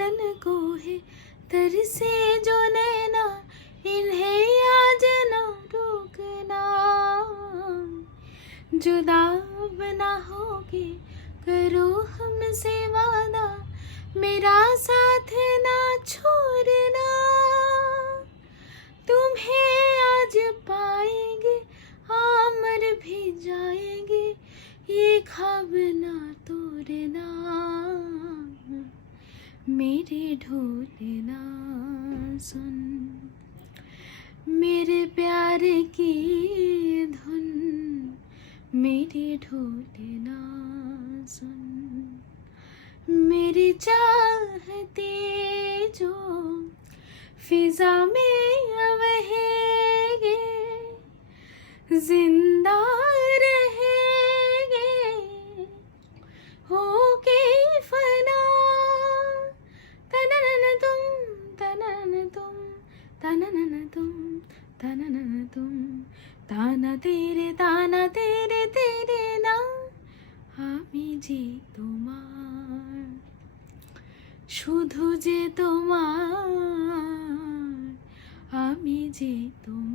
मिलन को है तरसे जो नैना, इन्हें आज ना रोकना। जुदा अब ना होगे करो हमसे वादा, मेरा साथ ना छोड़ना। तुम्हें आज पाएंगे आमर भी जाएंगे, ये ख्वाब ना तोड़ना। मेरे ढोलना सुन, मेरे प्यार की धुन, मेरे ढोलना सुन। मेरी चाहते जो फिजा में रहेंगे, जिंदा रहेंगे होके फना। तनन तुम तनन तुम तनन तुम तनन तुम, ताना तेरे तेरे ना, আমি যে তোমার, শুধু যে তোমার, আমি যে তোমার।